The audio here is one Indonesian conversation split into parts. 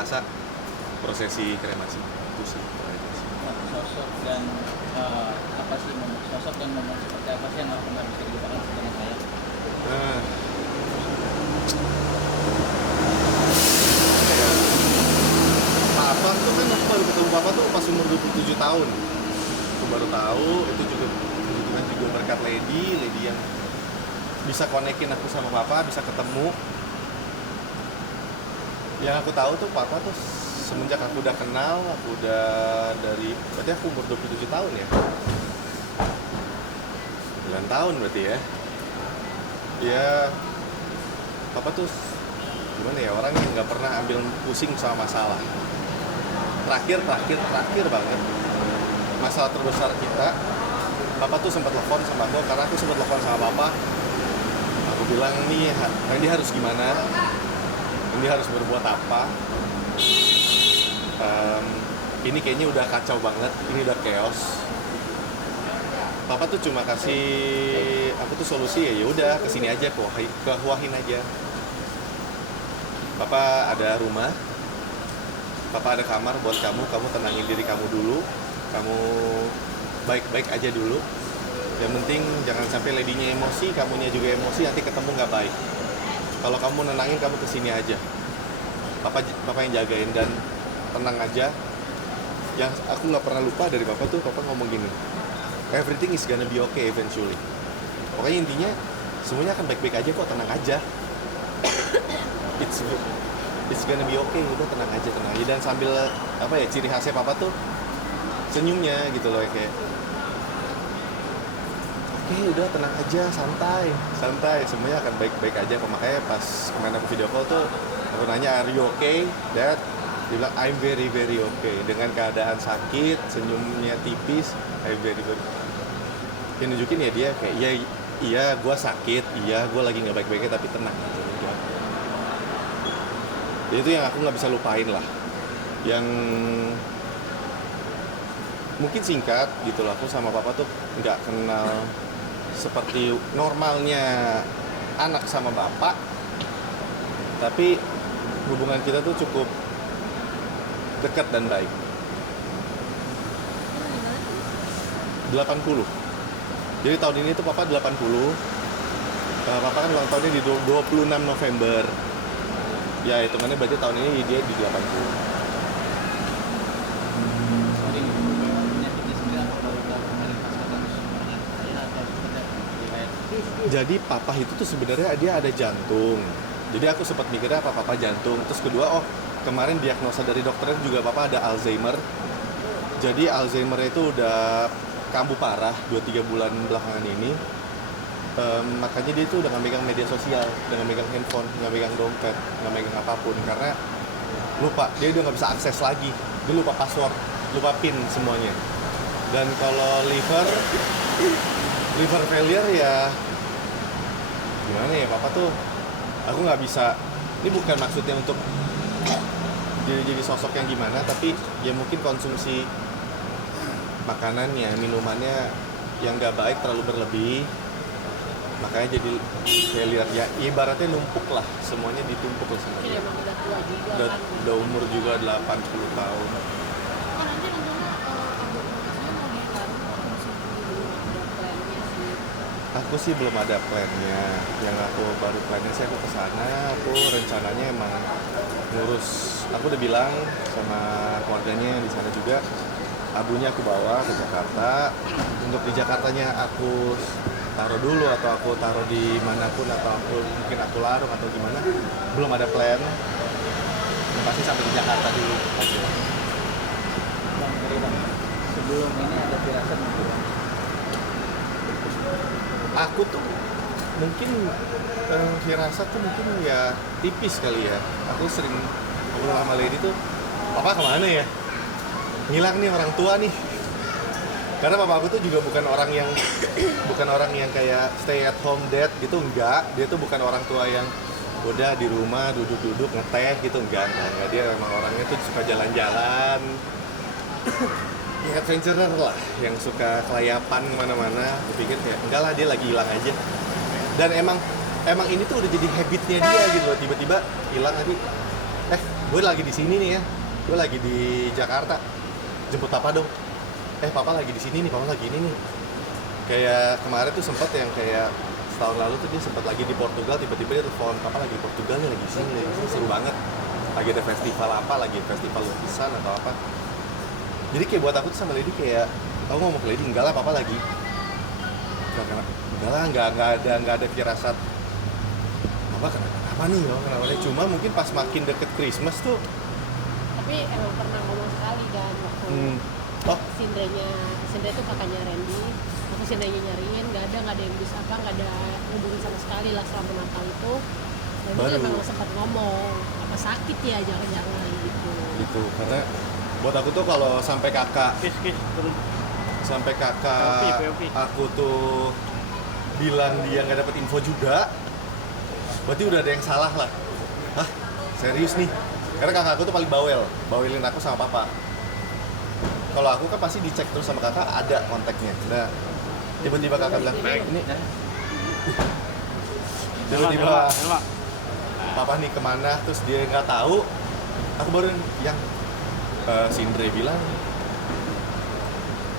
Selasa prosesi kremasi itu sih. Sosok dan apa sih sosok dan momen seperti apa sih yang nggak bisa dilupakan dengan saya? Nah, Papa tuh kan aku baru ketemu Papa tuh pas umur 27 tahun. Aku baru tahu itu juga kebetulan juga berkat Lady yang bisa konekin aku sama Papa, bisa ketemu. Yang aku tahu tuh Papa tuh semenjak aku udah kenal, aku udah berarti aku umur 27 tahun ya. 9 tahun berarti ya. Ya, Papa tuh gimana ya, orang yang nggak pernah ambil pusing sama masalah. Terakhir banget, masalah terbesar kita, Papa tuh sempat telepon sama aku, karena aku sempat telepon sama Papa. Aku bilang, nih, Randy harus gimana? Randy harus berbuat apa? Ini kayaknya udah kacau banget, ini udah chaos. Papa tuh cuma kasih aku tuh solusi, ya udah kesini aja, ke Huahin aja. Papa ada rumah, Papa ada kamar buat kamu tenangin diri kamu dulu, kamu baik-baik aja dulu. Yang penting jangan sampai Lady-nya emosi, kamunya juga emosi, nanti ketemu nggak baik. Kalau kamu nenangin, kamu kesini aja. Papa yang jagain, dan tenang aja. Yang aku nggak pernah lupa dari Papa tuh, Papa ngomong gini, everything is gonna be okay eventually. Pokoknya intinya semuanya akan baik-baik aja kok, tenang aja. It's gonna be okay, udah tenang aja. Dan sambil apa ya, ciri khasnya Papa tuh senyumnya gitu loh, kayak oke, udah tenang aja, santai, semuanya akan baik-baik aja. Makanya pas kemarin aku video call tuh, aku nanya, are you okay, Dad? Dia bilang, I'm very very okay. Dengan keadaan sakit, senyumnya tipis, I'm very very. Dia nunjukin ya, dia kayak iya gue sakit, iya gue lagi nggak baik-baiknya, tapi tenang aja. Itu yang aku nggak bisa lupain lah. Yang mungkin singkat gitu loh, aku sama Papa tuh nggak kenal seperti normalnya anak sama bapak, tapi hubungan kita tuh cukup dekat dan baik. 80. Jadi tahun ini tuh Papa 80. Papa kan ulang tahunnya di 26 November. Ya hitungannya berarti tahun ini dia di 80. Jadi Papa itu tuh sebenarnya dia ada jantung. Jadi aku sempat mikirnya apa Papa jantung. Terus kedua, kemarin diagnosa dari dokternya juga Papa ada Alzheimer. Jadi Alzheimer itu udah kambuh parah 2-3 bulan belakangan ini. Makanya dia tuh udah nggak megang media sosial, udah nggak megang handphone, nggak megang dompet, nggak megang apapun, karena lupa, dia udah nggak bisa akses lagi, dia lupa password, lupa pin semuanya. Dan kalau liver failure ya gimana ya, Papa tuh aku nggak bisa, ini bukan maksudnya untuk jadi sosok yang gimana, tapi ya mungkin konsumsi makanannya, minumannya yang nggak baik terlalu berlebih, makanya jadi failure ya, ibaratnya numpuk lah, semuanya ditumpuk lah semuanya. Iya, udah tua juga Udah umur juga 80 tahun. Oh, nanti rencana abortusnya mau ditaruh musim dulu, ada plannya sih. Aku sih belum ada plannya. Yang aku baru plannya sih aku kesana. Aku rencananya emang ngurus. Aku udah bilang sama keluarganya di sana juga. Abunya aku bawa ke Jakarta. Untuk di Jakartanya aku taruh dulu, atau aku taruh di manapun, atau mungkin aku larung atau gimana. Belum ada plan. Yang pasti sampai di Jakarta dulu aja. Bang, sebelum ini ada firasat gitu Bang. Aku tuh mungkin firasat tuh mungkin ya tipis kali ya. Aku sering ngobrol sama Lady tuh, Papa kemana ya? Ngilang nih orang tua nih. Karena Papa aku tuh juga bukan orang yang kayak stay at home dad gitu, enggak. Dia tuh bukan orang tua yang udah di rumah duduk-duduk ngeteh gitu, enggak. Dia emang orangnya tuh suka jalan-jalan. Ya adventurer lah, yang suka kelayapan kemana-mana. Aku pikir kayak enggak lah, dia lagi hilang aja. Dan emang ini tuh udah jadi habitnya dia gitu loh, tiba-tiba hilang tadi. gue lagi di sini nih ya, gue lagi di Jakarta, jemput papa dong. Papa lagi di sini nih, papa lagi ini nih. Kayak kemarin tuh sempat yang kayak setahun lalu tuh dia sempat lagi di Portugal, tiba-tiba dia telepon, papa lagi di Portugal nih, lagi di sini, seru banget. Lagi ada festival apa, lagi festival lukisan atau apa. Jadi kayak buat aku tuh sama Lady kayak, aku ngomong ke Lady, enggak lah papa lagi. Enggak lah, enggak ada firasat apa kenapa nih, kenapa nih. Cuma mungkin pas makin deket Christmas tuh Tapi emang pernah ngomong sekali kan waktu oh Sindre tuh kakaknya Randy. Waktu Sindrenya nyariin nggak ada yang bisa nggak ada hubungan sama sekali lah selama Natal itu. Dan Baru. dia memang sempat ngomong apa sakit ya jangan-jangan gitu. gitu. Karena buat aku tuh kalau sampai kakak turun. sampai kakak POV. aku tuh bilang dia nggak dapet info juga, berarti udah ada yang salah lah. Hah, serius nih? Karena kakak aku tuh paling bawelin aku sama papa. Kalau aku kan pasti dicek terus sama kakak ada kontaknya. Nah, tiba-tiba kakak bilang, ini tiba-tiba papa nih kemana, terus dia nggak tahu. Aku baru yang Sindre bilang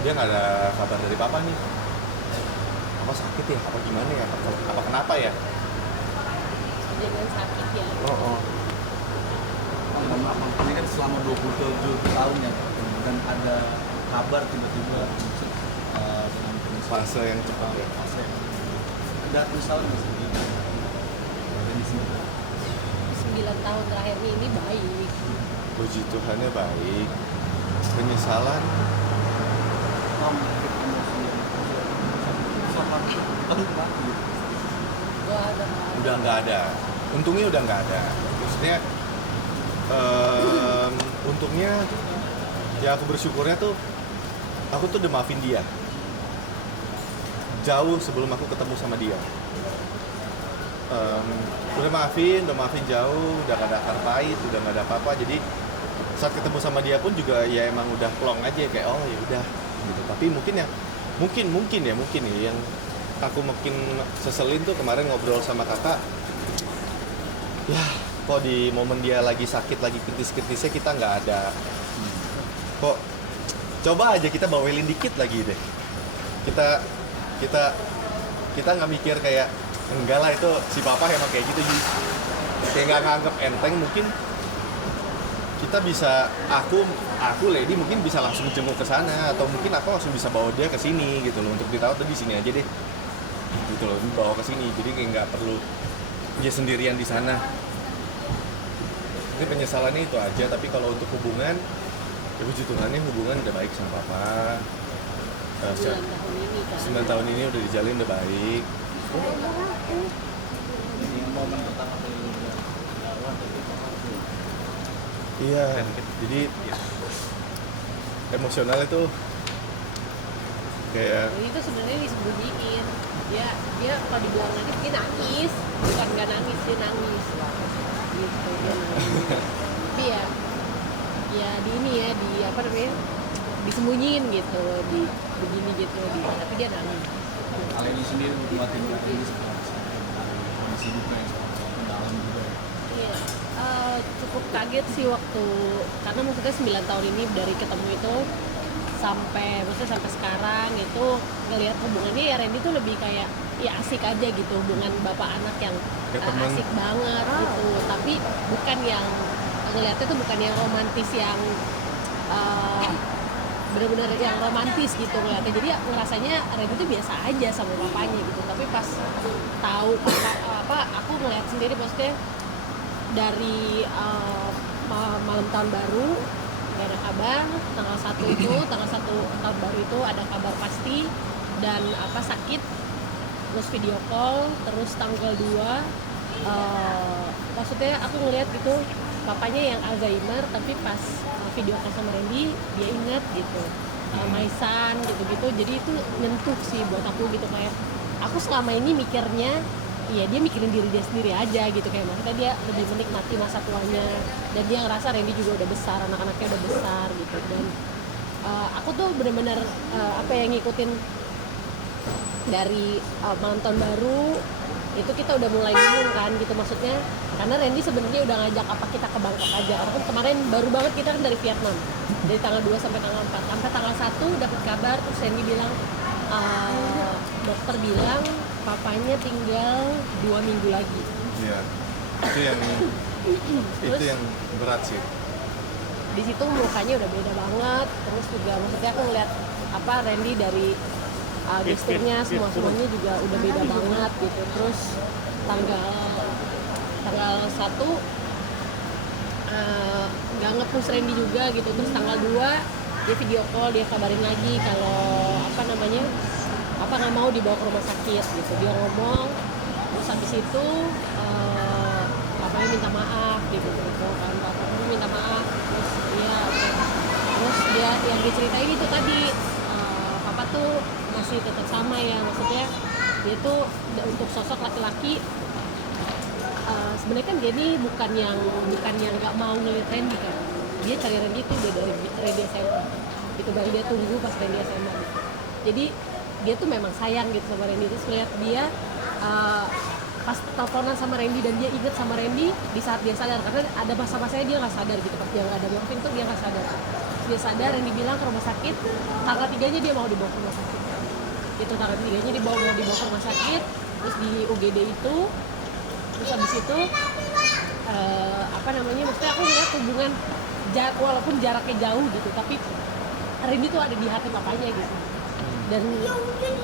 dia nggak ada kabar dari papa nih. Apa sakit ya? Apa gimana ya? Apa kenapa ya? Jangan sakit ya. Oh. Mohon maaf, Bang. Ini kan selama 27 tahun ya, dan ada kabar tiba-tiba dengan kondisi Fase yang cepat ya. fase. Ada penyesalan nggak sih? Dan di sini 9 tahun terakhir ini baik. Puji Tuhannya baik. Penyesalan konflik emosi Gua ada udah nggak ada. Untungnya udah nggak ada. Maksudnya untungnya ya aku bersyukurnya tuh aku tuh udah maafin dia jauh sebelum aku ketemu sama dia. Udah maafin jauh, udah gak ada akar pahit, udah gak ada apa-apa. Jadi saat ketemu sama dia pun juga ya emang udah plong aja kayak oh ya udah gitu. Tapi mungkin ya yang aku makin seselin tuh kemarin ngobrol sama kakak. Ya kok di momen dia lagi sakit, lagi kritis-kritisnya kita nggak ada. Kok coba aja kita bawelin dikit lagi deh. Kita nggak mikir kayak enggak lah itu si papa emang kayak gitu, kayak nggak nganggep enteng. Mungkin kita bisa aku Lady mungkin bisa langsung jenguk ke sana, atau mungkin aku langsung bisa bawa dia ke sini gitu loh, untuk dirawat tuh di sini aja deh gitu loh, bawa ke sini, jadi kayak nggak perlu dia sendirian di sana. Ini penyesalannya itu aja. Tapi kalau untuk hubungan ya puji Tuhannya hubungan udah baik sama papa. 9 tahun ini kan. 9 tahun ini udah dijalin udah baik. ini momen pertama kali lu berdakwah tapi Iya, jadi emosional itu kayak Jadi itu sebenarnya disembunyiin. Dia kalau dibilang nangis dia nangis, bukan nggak nangis dia nangis. Gitu dia nangis. Tapi ya di ini ya di apa namanya disembunyiin gitu, di begini gitu, tapi dia nangis. hal ini sendiri membuat tim ini kondisi duka yang mendalam juga. Iya, cukup kaget sih waktu karena maksudnya 9 tahun ini dari ketemu itu sampai sekarang itu ngelihat hubungannya ya Randy tuh lebih kayak ya asik aja gitu, hubungan bapak anak yang Kayak temen. asik banget gitu, tapi bukan yang ngelihatnya tuh bukan yang romantis yang bener-bener yang romantis gitu ngeliatnya. Jadi ngerasanya Randy tuh biasa aja sama bapaknya gitu, tapi pas tahu apa aku ngeliat sendiri maksudnya dari malam tahun baru gak ada kabar, tanggal 1 tahun baru itu ada kabar pasti, dan apa sakit, terus video call, terus tanggal 2 maksudnya aku ngeliat gitu papanya yang Alzheimer, tapi pas video call sama Randy dia inget gitu, Maisan gitu-gitu. Jadi itu nyentuh sih buat aku gitu, kayak aku selama ini mikirnya ya dia mikirin diri dia sendiri aja gitu, kayak maksudnya dia lebih menikmati masa tuanya, dan dia ngerasa Randy juga udah besar, anak-anaknya udah besar gitu. Dan aku tuh bener-bener apa yang ngikutin dari malam tahun baru itu kita udah mulai bingung kan gitu, maksudnya karena Randy sebenarnya udah ngajak apa kita ke Bangkok aja, karena kan kemarin baru banget kita kan dari Vietnam, dari tanggal 2 sampai tanggal 4, sampai tanggal 1 dapat kabar, terus Randy bilang dokter bilang papanya tinggal 2 minggu lagi. Iya, itu yang berat sih. Di situ mukanya udah beda banget, terus juga maksudnya aku ngeliat apa Randy dari gesturnya semuanya juga udah beda banget gitu. Terus tanggal 1 nggak nge-push Randy juga gitu. Terus tanggal 2 dia video call, dia kabarin lagi kalau apa namanya nggak mau dibawa ke rumah sakit gitu. Dia ngomong, terus habis itu papanya minta maaf gitu kan, papanya minta maaf, terus dia yang diceritain itu tadi, papa tuh masih tetap sama ya, maksudnya dia tuh untuk sosok laki-laki, sebenarnya kan dia ini bukan yang nggak mau ngeliat Randy kan, dia cari Randy itu udah dari Randy SMA gitu, baru dia tunggu pas Randy SMA gitu. Jadi dia tuh memang sayang gitu sama Randy, terus lihat dia pas teleponan sama Randy dan dia inget sama Randy di saat dia sadar, karena ada masa-masanya dia nggak sadar gitu, pas dia nggak ada morfin tuh dia nggak sadar. Terus dia sadar, Randy bilang ke rumah sakit, tanggal 3-nya dia mau dibawa ke rumah sakit gitu, tanggal 3-nya dia mau dibawa ke rumah sakit, terus di UGD itu, terus habis itu maksudnya aku ngeliat hubungan walaupun jaraknya jauh gitu, tapi Randy tuh ada di hati papanya gitu. Dan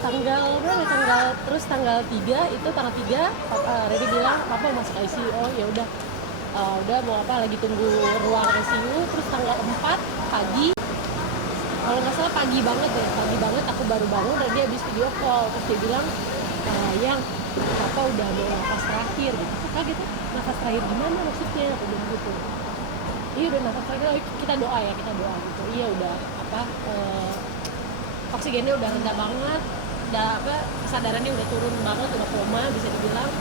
tanggal 3 itu tanggal 3 Randy bilang papa masuk ICU. Oh ya udah, udah mau apa lagi tunggu ruang ICU. Terus tanggal 4 pagi, kalau nggak salah pagi banget aku baru bangun dan dia habis video call, terus dia bilang yang papa udah mau nafas terakhir gitu. Aku kaget, nafas terakhir gimana maksudnya, aku bilang gitu. Iya udah nafas terakhir, kita doa gitu. Iya udah oksigennya udah rendah banget, kesadarannya udah turun banget, udah koma bisa dibilang.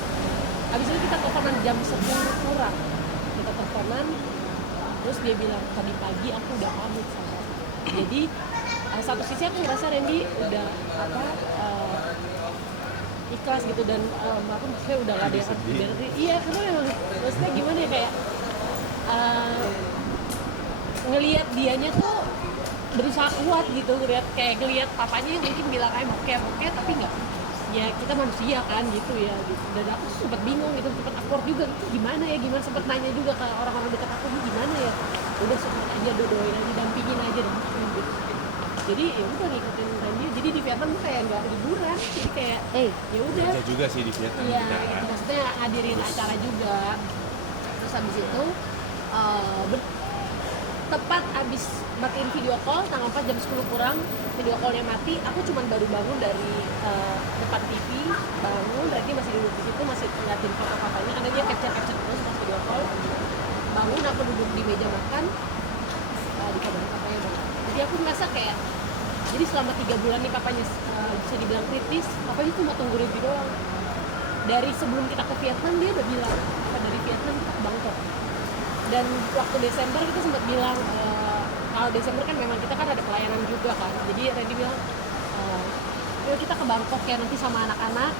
Habis itu kita teleponan jam 10 kurang, kita teleponan, terus dia bilang tadi pagi aku udah pamit sama papa. Jadi satu sisi aku ngerasa Randy udah ikhlas gitu, dan maksudnya udah gak ada yang dari iya, karena memang maksudnya gimana ya, kayak ngelihat dianya tuh berusaha kuat gitu, ngelihat papanya yang mungkin bilang bokeh tapi nggak, ya kita manusia kan gitu ya gitu. Dan aku sempat bingung gitu, sempat awkward juga gitu, gimana sempat nanya juga ke orang-orang dekat aku, ini gimana ya, udah support aja, doain aja, dampingin aja gitu. Jadi ya udah ngikutin Randy. Jadi di Vietnam tuh kayak nggak liburan, jadi kayak ya udah Kerja juga sih di Vietnam. iya gitu, maksudnya hadirin acara juga. Terus habis itu tepat abis matiin video call tanggal 4 jam 10 kurang, video callnya mati. Aku cuman baru bangun dari depan TV, bangun, Randy masih duduk di situ, masih ngeliatin foto papanya karena dia capture terus pas video call. Bangun, aku duduk di meja makan, dikabarin papanya banget. Jadi aku merasa kayak, jadi selama 3 bulan nih papanya bisa dibilang kritis, papanya cuma tunggu review doang. Dari sebelum kita ke Vietnam dia udah bilang, dari Vietnam kita ke Bangkok. Dan waktu Desember kita sempat bilang, kalau Desember kan memang kita kan ada pelayanan juga kan, jadi Randy bilang yuk kita ke Bangkok ya nanti sama anak-anak,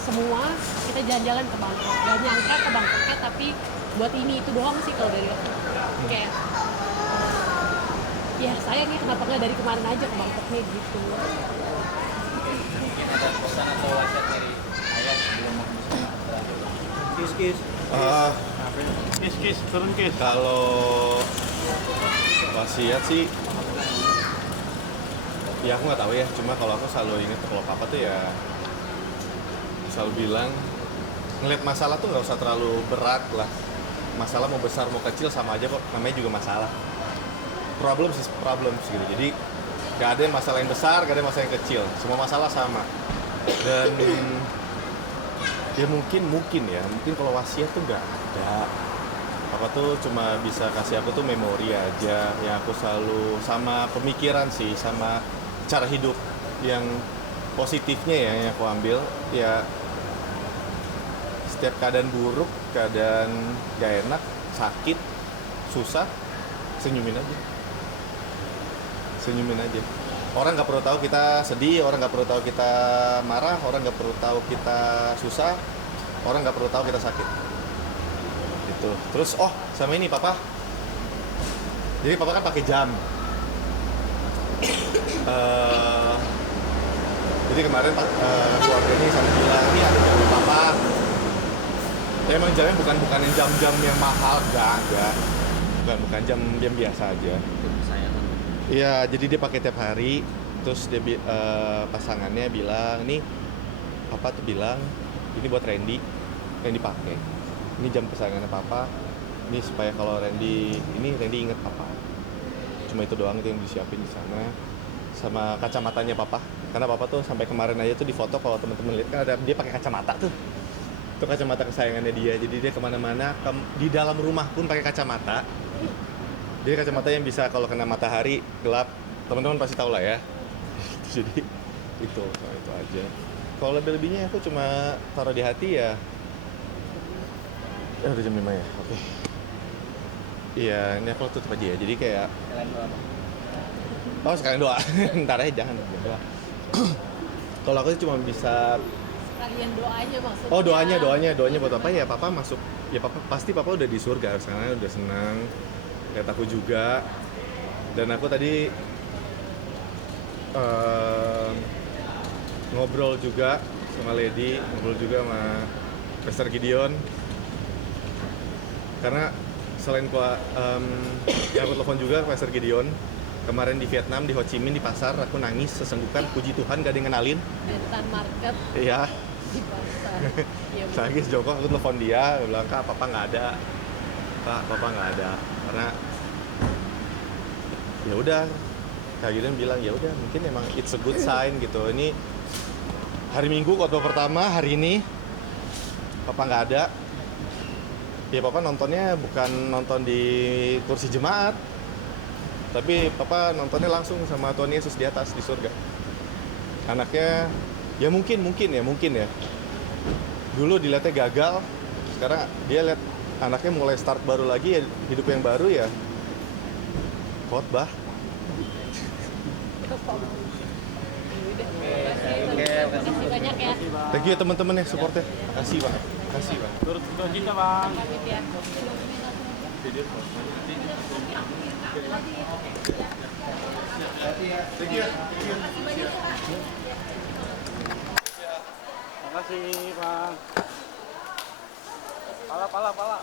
semua kita jalan-jalan ke Bangkok. Gak nyangka ke Bangkoknya, tapi buat ini itu doang sih kalau dari aku kayak ya sayangnya kenapa nggak dari kemarin aja ke Bangkoknya gitu. Mungkin ada pesan atau wasiat dari ayah sebelum mau Kis. Kis, turun kis. Kalau wasiat sih, ya aku nggak tahu ya. Cuma kalau aku selalu ingat kalau papa tuh ya selalu bilang ngeliat masalah tuh nggak usah terlalu berat lah. Masalah mau besar mau kecil sama aja kok, namanya juga masalah. Problems gitu. Jadi nggak ada masalah yang besar, nggak ada masalah yang kecil. Semua masalah sama. Dan ya mungkin kalau wasiat tuh nggak ada. Papa tuh cuma bisa kasih aku tuh memori aja yang aku selalu, sama pemikiran sih, sama cara hidup yang positifnya ya yang aku ambil. Ya setiap keadaan buruk, keadaan gak enak, sakit, susah, senyumin aja. Orang nggak perlu tahu kita sedih, orang nggak perlu tahu kita marah, orang nggak perlu tahu kita susah. orang nggak perlu tahu kita sakit gitu. Terus sama ini papa, jadi papa kan pakai jam. Jadi kemarin keluarga ini sampai bilang ini ada jam papa. Ya emang jamnya bukan yang jam-jam yang mahal, enggak. Bukan jam biasa aja. Kesayangan. Iya, jadi dia pakai tiap hari. Terus dia pasangannya bilang, nih papa tuh bilang ini buat Randy pakai. Ini jam kesayangannya papa. Ini supaya kalau Randy inget papa. Cuma itu doang itu yang disiapin di sana. Sama kacamatanya papa. Karena papa tuh sampai kemarin aja tuh di foto kalau teman-teman lihat kan ada dia pakai kacamata tuh. Itu kacamata kesayangannya dia. Jadi dia kemana-mana di dalam rumah pun pakai kacamata. Dia kacamata yang bisa kalau kena matahari gelap. Teman-teman pasti tahu lah ya. Jadi itu aja. Kalau lebih-lebihnya aku cuma taruh di hati ya. Ya udah jam 5 ya. Oke. Iya, ini aku tutup aja ya. Jadi kayak Kalian doa. sekalian doa. Ntar aja jangan doa. Kalau aku sih cuma bisa Kalian doanya maksudnya. doanya buat apa ya? Papa masuk. Ya pasti papa udah di surga sekarang, udah senang. Lihat aku juga. Dan aku tadi ngobrol juga sama Lady, ngobrol juga sama Pastor Gideon. Karena selain yang aku telepon juga Pastor Gideon, kemarin di Vietnam, di Ho Chi Minh, di pasar, aku nangis sesenggukan, puji Tuhan gak ada yang ngenalin. Bentan market Iya, di pasar. Iya, nangis jongkok, aku telepon dia, aku bilang, Kak, papa nggak ada. Kak, papa nggak ada. Karena ya udah, Kak Gideon bilang, ya udah, mungkin emang it's a good sign gitu. Ini hari Minggu khotbah pertama, hari ini papa nggak ada. Ya papa nontonnya bukan nonton di kursi jemaat, tapi papa nontonnya langsung sama Tuhan Yesus di atas di surga. Anaknya ya mungkin ya. Dulu dilihatnya gagal, sekarang dia lihat anaknya mulai start baru lagi ya, hidup yang baru ya. Khotbah. Makasih banyak ya. Thank you ya teman-teman ya supportnya. Makasih Bang. Makasih Bang. Turut berduka cita bang. Pamit ya. Thank you. Makasih bang. Pala.